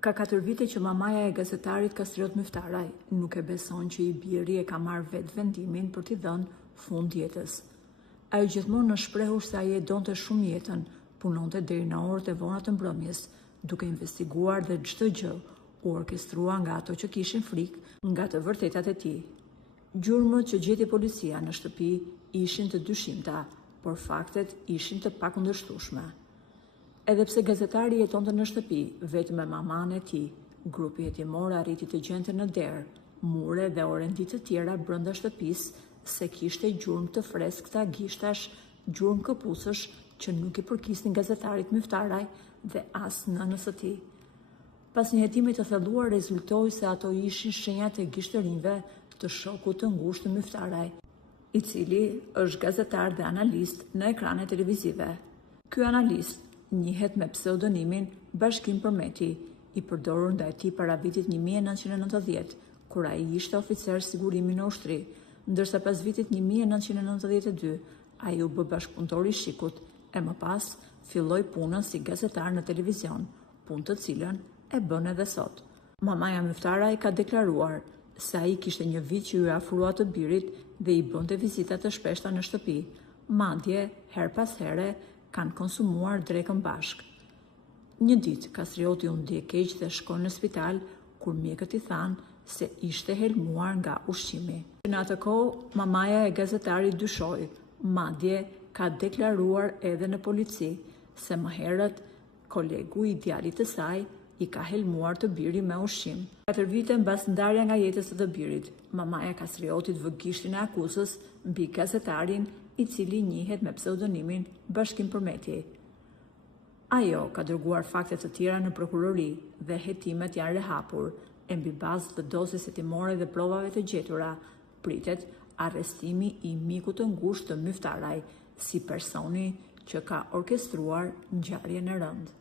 Ka 4 vite që mamaja e gazetarit Kastriot Myftaraj nuk e beson që i biri e ka marrë vetë vendimin për t'i dhënë fund jetës. Ajo gjithmonë në shprehur se ai e donte shumë jetën, punonte deri në orët e vona të mbrëmjes, duke investiguar dhe çdo gjë u orkestrua nga ato që kishin frikë nga të vërtetat e tij. Gjurmët që gjeti policia në shtëpi ishin të dyshimta, por faktet ishin të pakundërshtueshme. Edhe pse gazetari jetonte në shtëpi vetëm me maman e tij, grupi hetimor arriti të gjente në derë, mure dhe orendi të tjera brenda shtëpisë se kishte gjurmë të freskëta gishtash, gjurmë këpucësh që nuk i përkisnin gazetarit Myftaraj dhe as nënës së tij. Pas një hetimi të thelluar rezultoi se ato ishin shenjat e gishtërinjve të shokut të ngushtë të Myftaraj, i cili është gazetar dhe analist në ekrane televizive. Ky analist njihet me pseudonimin Bashkim Përmeti, i përdorur ndaj tij para vitit 1990, kur ai ishte oficer sigurimi në ushtri, ndërsa pas vitit 1992 ai u bë bashkëpunëtor i Shikut e më pas filloi punën si gazetar në televizion, punë të cilën e bën edhe sot. Mamaja Myftaraj ka deklaruar se ai kishte një vit që ju afrua të birit dhe i bënte vizita të shpeshta në shtëpi, madje her pas here kanë konsumuar drekën bashk. Një ditë, Kastrioti u ndje keq dhe shkon në spital, kur mjekët i thanë se ishte helmuar nga ushqimi. Në atë kohë, mamaja e gazetarit dyshoi, madje ka deklaruar edhe në polici se më herët kolegu i djalit të saj i ka helmuar të biri me ushqim. 4 vite mbas ndarja nga jetës së të birit, mamaja e Kastriotit vë gishtin e akuzës mbi gazetarin i cili njihet me pseudonimin Bashkim Përmeti. Ajo ka dërguar fakte të tjera në prokurori dhe hetimet janë rehapur, e mbi bazë të dosjes hetimore dhe provave të gjetura, pritet arrestimi i mikut të ngushtë të Myftaraj si personi që ka orkestruar ngjarjen e rëndë.